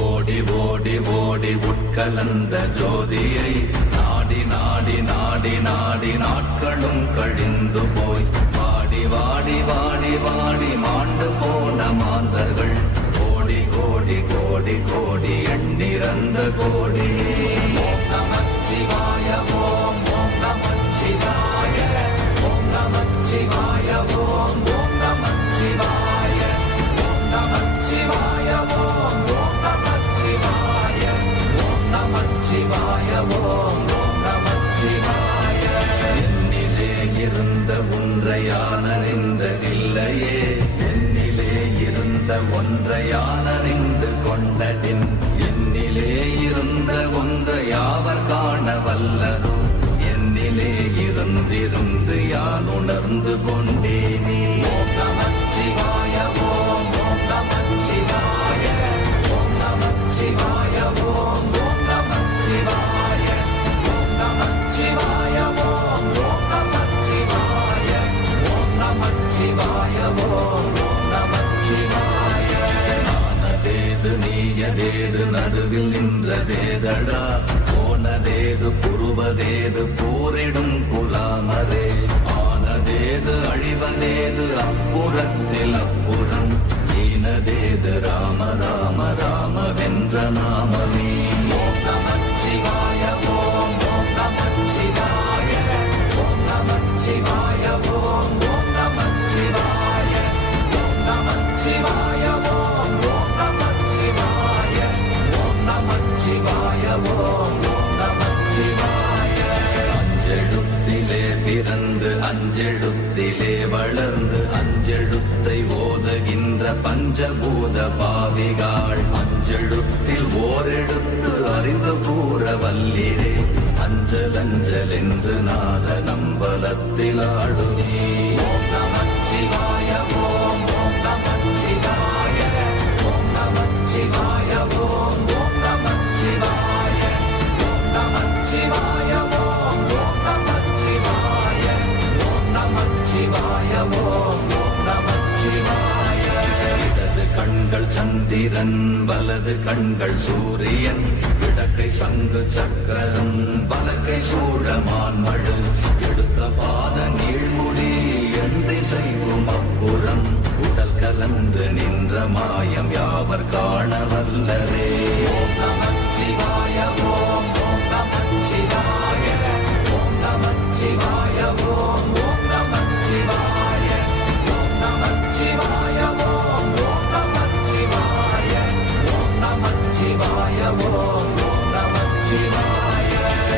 ஓடி ஓடி ஓடி உட்கலந்த ஜோதியை நாடி நாடி நாடி நாடி நாட்களும் கழிந்து போய் வாடி வாடி வாடி வாடி மாண்டு போன மாந்தர்கள் கோடி கோடி கோடி கோடி எண்ணிறந்த கோடி. ஓம் நமச்சிவாய ஓம் ஓம் நமச்சிவாய ஓம் நமச்சிவாய ஓம் ஓம் நமச்சிவாய ஓம் நமச்சிவாய ஓம் ஓம் நமச்சிவாய ஓம் நமச்சிவாய ஓம் ஓம் நமச்சிவாய. என்னிலே இருந்த ஒன்றையானறிந்ததில்லையே என்னிலே இருந்த ஒன்றையானறிந்து கொண்டடின் என்னிலே இருந்த ஒன்றையாவர் காண வல்லரோ என்னிலே இருந்திருந்து யான் உணர்ந்து கொண்டேனே. ஓம் நமச்சிவாய ஓம் ஓம் நமச்சிவாய ஓம் நமச்சிவாய ஓம் ஓம் நமச்சிவாய ஓம் நமச்சிவாய ஓம் ஓம் நமச்சிவாய ஓம் நமச்சிவாய ஓம் ஓம் நமச்சிவாய. நானதேது நீயதேது நடுவில் நின்றதேதடா போனதேது புருவதேது போரிடும் குலாமரே ஆனதேது அழிவதேது அப்புறத்தில் அப்புறம் ஈனதேது ராம ராம ராம வென்ற நாமமே. ஓம் நமச்சிவாய ஓம் ஓம் நமச்சிவாய ஓம் நமச்சிவாய ஓம் ஓம் நமச்சிவாய ஓம் நமச்சிவாய ஓம் ஓம் நமச்சிவாய ஓம் நமச்சிவாய ஓம் ஓம் நமச்சிவாய. அஞ்செழுத்திலே பிறந்து அஞ்செழுத்திலே வளர்ந்து அஞ்செழுத்தை ஓதுகின்ற பஞ்சபூத பாவிகாள் அஞ்செழுத்தில் ஓரெழுத்து அறிந்து கூற வல்லிரே அஞ்சல் அஞ்சல் என்று நாத நம்பலத்தில் ஆடுவே. ஓம் நமச்சிவாய ஓம் ஓம் நமச்சிவாய ஓம் நமச்சிவாய ஓம் ஓம் நமச்சிவாய ஓம் நமச்சிவாய ஓம் ஓம் நமச்சிவாய ஓம் நமச்சிவாய ஓம் ஓம் நமச்சிவாய. இடது கண்கள் சந்திரன் வலது கண்கள் சூரியன் இடக்கை சங்கு சக்கரம் வலக்கை சூழமான் மழு எடுத்த பாத நீழ்முடி எண் திசைக்கும் அப்புறம் உடல் கலந்து நின்ற மாயம் யாவர் காண வல்லரே. ஓம் நமச்சிவாய ஓம் ஓம் நமச்சிவாய ஓம் நமச்சிவாய ஓம் ஓம் நமச்சிவாய ஓம் நமச்சிவாய ஓம் ஓம் நமச்சிவாய ஓம் நமச்சிவாய ஓம்